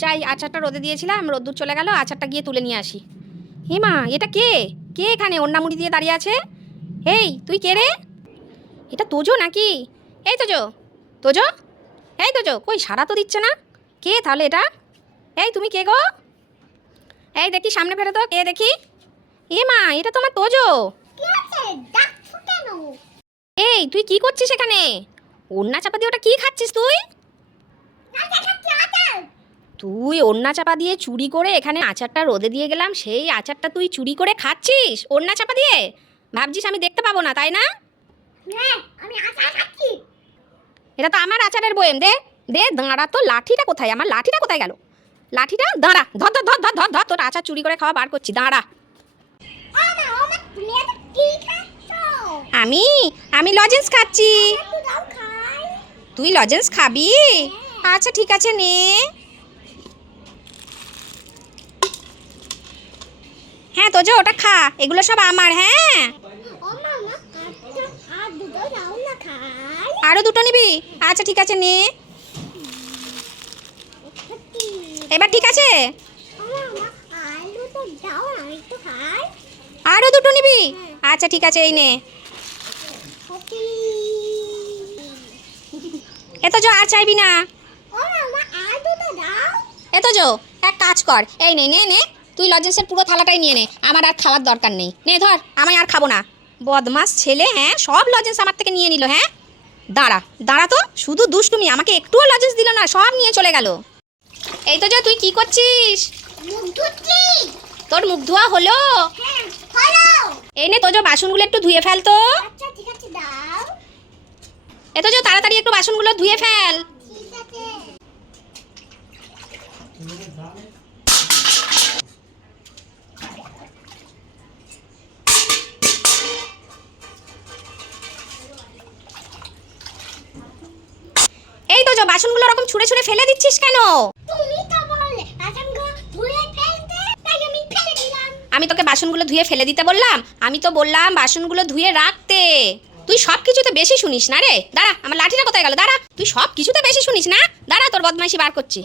যাই আচারটা রোদে দিয়েছিলাম রোদ্দুর চলে গেল আচারটা গিয়ে তুলে নিয়ে আসি। হে মা এটা কে? কে এখানে? অন্নামুড়ি দিয়ে দাঁড়িয়ে আছে? এই তুই কে রে? এটা তোজো নাকি? এই তোজো তোজো? এই তোজো কই সারা তো দিচ্ছে না? কে তাহলে এটা? এই তুমি কে গো? এই দেখি সামনে ফেরো তো কে দেখি? এ মা এটা তোমার তোজো। এই তুই কি করছিস এখানে? ওন্না চাপা দিয়ে ওটা কি খাচ্ছিস তুই? তুই ওন্না চাপা দিয়ে চুরি করে এখানে আচারটা রোদে দিয়ে গেলাম সেই আচারটা তুই চুরি করে খাচ্ছিস ওন্না চাপা দিয়ে? ভাবছিস আমি দেখতে পাবো না তাই না? হ্যাঁ এটা তো আমার আচারের বয়েম দে দে দাঁড়া তো লাঠিটা কোথায়? আমার লাঠিটা কোথায় গেল? লাঠিটা দাঁড়া ধর ধর ধর ধর ধর ধর তোর আচার চুরি করে খাওয়া বার করছি দাঁড়া। আমা আমা লজেন্স খাচ্ছি। খাই। তুই লজেন্স খাবি? আচ্ছা ঠিক আছে নে। হ্যাঁ ওটা খা এগুলো সব আমার হ্যাঁ? আর দুটো নিবি? আচ্ছা ঠিক আছে নে। এবার ঠিক আছে? আর দুটো নিবি? আচ্ছা ঠিক আছে এই নে। এত জো আর চাইবি না। ও মামা আর দুটো দাও। এ তো জো এক কাজ কর। এই নে নে নে। তুই লজেন্সের পুরো থালাটাই নিয়ে নে। আমার আর খাওয়ার দরকার নেই। নে ধর আমি আর খাব না। বদমাস ছেলে হ্যাঁ? সব লজেন্স আমার থেকে নিয়ে নিল হ্যাঁ? দাঁড়া দাঁড়া তো শুধু দুষ্টুমি আমাকে একটুও লজেন্স দিল না সব নিয়ে চলে গেল। এই তো জো তুই কি করছিস? তোর মুখ ধোয়া হলো? হ্যাঁ হ্যালো এই নে তোজো বাসনগুলো একটু ধুয়ে ফেল তো। আচ্ছা এ তোজো তাড়াতাড়ি একটু বাসনগুলো ধুয়ে ফেল। বাসনগুলো ওরকম ছুঁড়ে ছুঁড়ে ফেলে দিচ্ছিস কেন? তুমি তো বললে বাসনগুলো ধুয়ে ফেলতে তাই আমি ফেলে দিলাম। আমি তোকে বাসনগুলো ধুয়ে ফেলে দিতে বললাম আমি তো বললাম বাসনগুলো ধুয়ে রাখতে। তুই সব কিছুতে বেশি শুনিস না রে? দাঁড়া আমার লাঠিটা কোথায় গেল? দাঁড়া তুই সব কিছুতে বেশি শুনিস না? দাঁড়া তোর বদমাইশি বার করছি।